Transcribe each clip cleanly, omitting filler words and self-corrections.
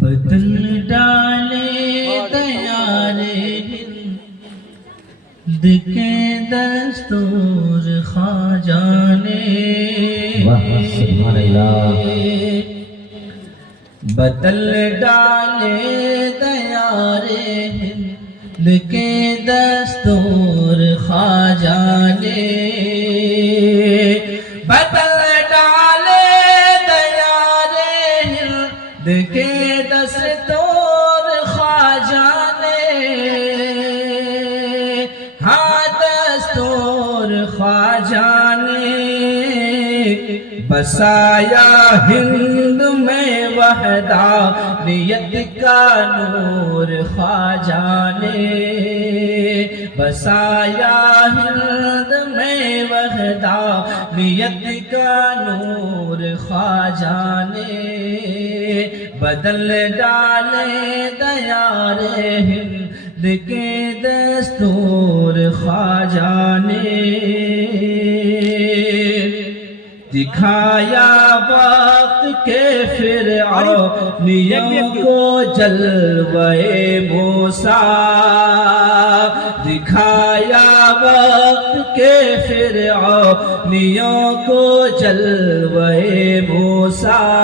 بدل ڈالے تیار ہند کے دستور خواجہ نے، سبحان اللہ، بدل ڈالے تیار ہند کے دستور خواجہ نے، بدل ڈالے تیار ہند کے دستور خواجہ نے، ہاں دستور خواجہ نے، بسایا ہند میں وحدانیت کا نور خواجہ نے، بسایا ہند میں وحدانیت کا نور خواجہ نے، بدل ڈالے دیار ہند کے دستور خواجہ نے، دکھایا وقت کے فرعونیوں کو جلوے موسیٰ، دکھایا وقت کے فرعونیوں کو جلوے موسیٰ،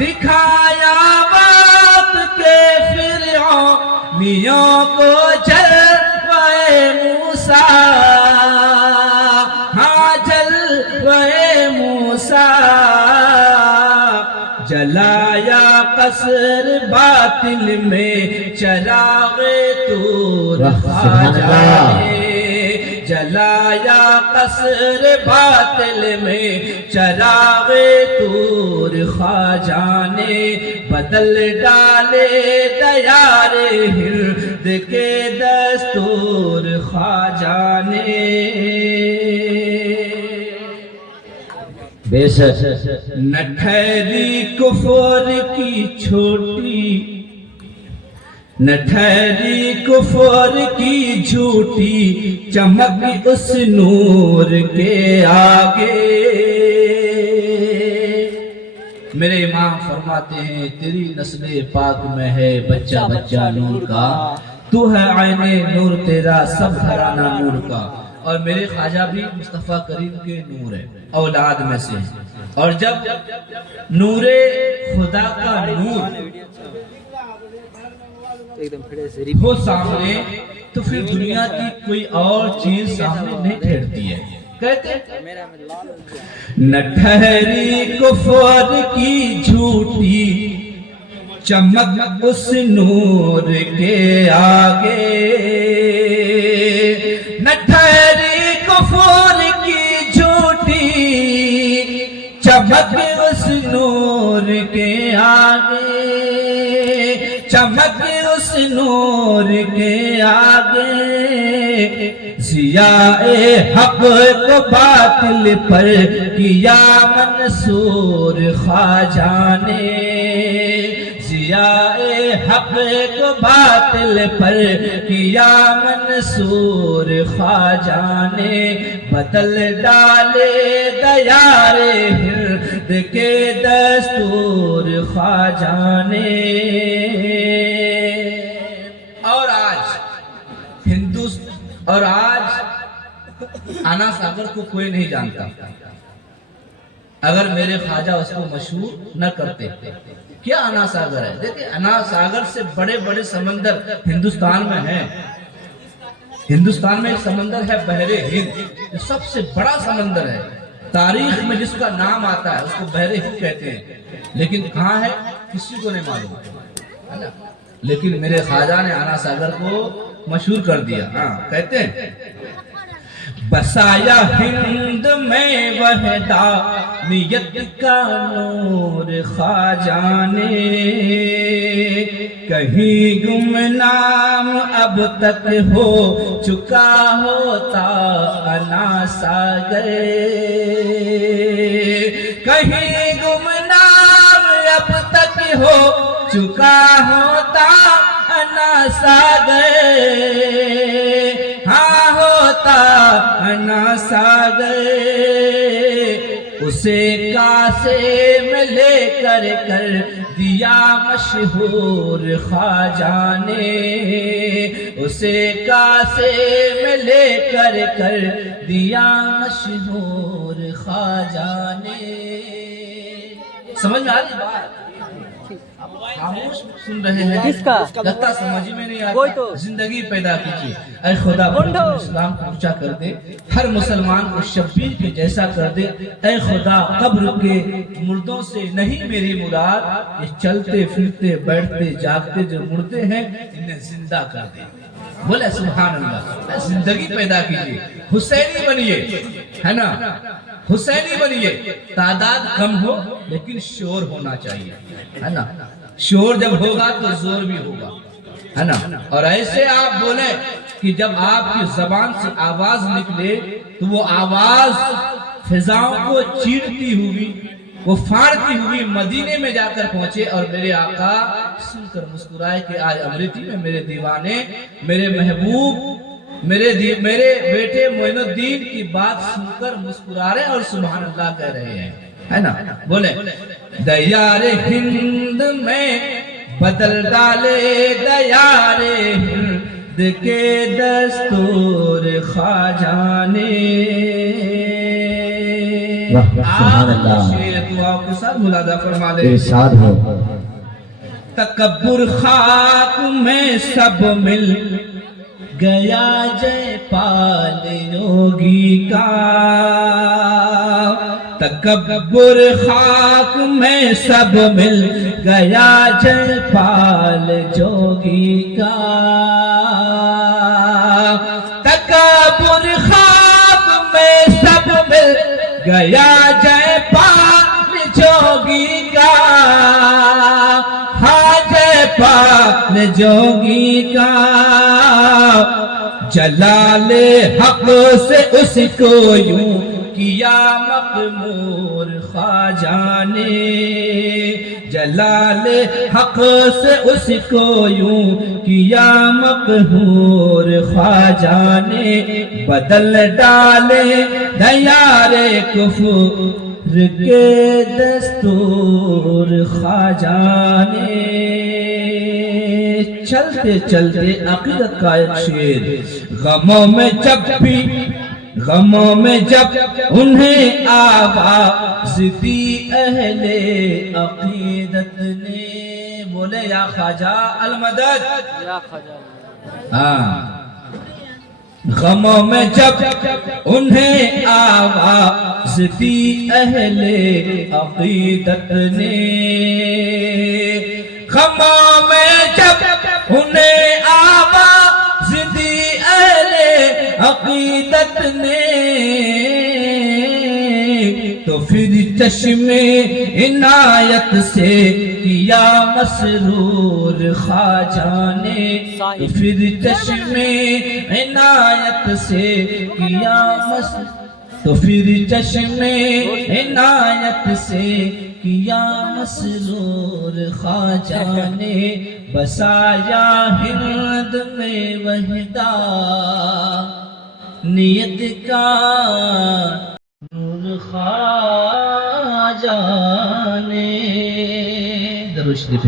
دکھایا وقت کے فرعونیوں کو جلوے موسیٰ، جلایا قصر باطل میں چراغ طور خواجہ نے، جلایا قصر باطل میں چراغ طور خواجہ نے، بدل ڈالے دیار ہند کے دستور خواجہ نے، بے شک نہ ٹھہری کفر کی چھوٹی، نہ ٹھہری کفر کی جھوٹی چمک اس نور کے آگے، میرے امام فرماتے ہیں تیری نسل پاک میں ہے بچہ بچہ نور کا، تو ہے عین نور تیرا سب گھرانہ نور کا، اور میرے خواجہ بھی مصطفیٰ کریم کے نور ہے، اولاد میں سے، اور جب نور خدا کا نور ہو سامنے تو پھر دنیا کی کوئی اور چیز سامنے نہیں ٹھہرتی ہے، کہتے نہ ٹھہری کفر کی جھوٹی چمک اس نور کے آگے، نہ ٹھہری کفر کی جھوٹی چمک اس نور کے آگے، چمک اس نور کے آگے، ضیاء حق کو باطل پر کیا منصور خواجہ نے، ضیاء حق کو باطل پر کیا منصور خواجہ نے، بدل ڈالے دیار ہند کے دستور خواجہ نے، اور آج آنا ساگر کو کوئی نہیں جانتا، اگر میرے خواجہ اس کو مشہور نہ کرتے۔ کیا آنا ساگر ہے؟ دیکھیں آنا ساگر سے بڑے بڑے سمندر ہندوستان میں ہیں، ہندوستان میں ایک سمندر ہے بحر ہند، جو سب سے بڑا سمندر ہے، تاریخ میں جس کا نام آتا ہے اس کو بحر ہند کہتے ہیں، لیکن کہاں ہے کسی کو نہیں معلوم، لیکن میرے خواجہ نے آنا ساگر کو مشہور کر دیا۔ کہتے ہیں بسایا ہند میں وحدانیت کا نور خواجہ نے، کہیں گمنام اب تک ہو چکا ہوتا آنا ساگر، کہیں گمنام اب تک ہو چکا ہوتا آنا ساگر، ہاں ہوتا آنا ساگر، اسے کاسے میں لے کر دیا مشہور خواجہ نے، اسے کاسے میں لے کر دیا مشہور خواجہ نے۔ سمجھ میں آ رہی بات؟ خاموش سن رہے ہیں، لگتا سمجھ میں نہیں آتا۔ زندگی پیدا کیجیے، اے خدا اسلام کو اونچا کر دے، ہر مسلمان کو شبیر کے جیسا کر دے۔ اے خدا قبر کے مردوں سے نہیں میری مراد، یہ چلتے پھرتے بیٹھتے جاگتے جو مردے ہیں انہیں زندہ کر دے۔ بولے سبحان اللہ۔ زندگی پیدا کیجیے، حسینی بنیے، ہے نا، حسینی بنیے۔ تعداد کم ہو لیکن شور ہونا چاہیے، ہے نا۔ شور جب ہوگا تو زور بھی ہوگا، ہے نا۔ اور ایسے آپ بولیں کہ جب آپ کی زبان سے آواز نکلے تو وہ آواز فضاؤں کو چیرتی ہوئی، وہ پھاڑتی ہوئی مدینے میں جا کر پہنچے، اور میرے آقا سن کر مسکرائے کہ آج امریتی میں میرے دیوانے، میرے محبوب، میرے بیٹے معین الدین کی بات سن کر مسکرا رہے اور سبحان اللہ کہہ رہے ہیں، ہے نا۔ بولے دیار ہند میں بدل ڈالے دیار ہند کے دستور خواجہ نے۔ سبحان اللہ۔ شعر دعا کو ساتھ ملادہ فرما لے۔ ارشاد ہو۔ تکبر خاک میں سب مل گیا جے پال یوگی کا، تکبر خاک میں سب مل گیا جے پال جوگی کا، تکبر خاک میں سب مل گیا جے پال جوگی کا، ہاں جے پال جوگی کا۔ جلال حق سے اس کو یوں کیا مقمور خواجہ نے، جلال حق سے اس کو یوں کیا مقہور خواجہ نے، بدل ڈالے دیار کفر کے دستور خواجہ نے۔ چلتے چلتے عقیدت کا ایک شعر، غموں میں جب انہیں آواز دی اہل عقیدت نے۔ بولے یا خواجہ المدد، ہاں۔ غموں میں جب انہیں آواز دی اہل عقیدت نے، غموں میں جب انہیں آواز دی اہل عقیدت نے، تو پھر چشم عنایت سے کیا مسرور خواجہ نے، تو پھر چشم عنایت سے کیا مسرور، تو پھر چشم عنایت سے کیا مسرور خواجہ نے، بسایا ہند میں وحدانیت کا نور خواجہ نے۔ درود شریف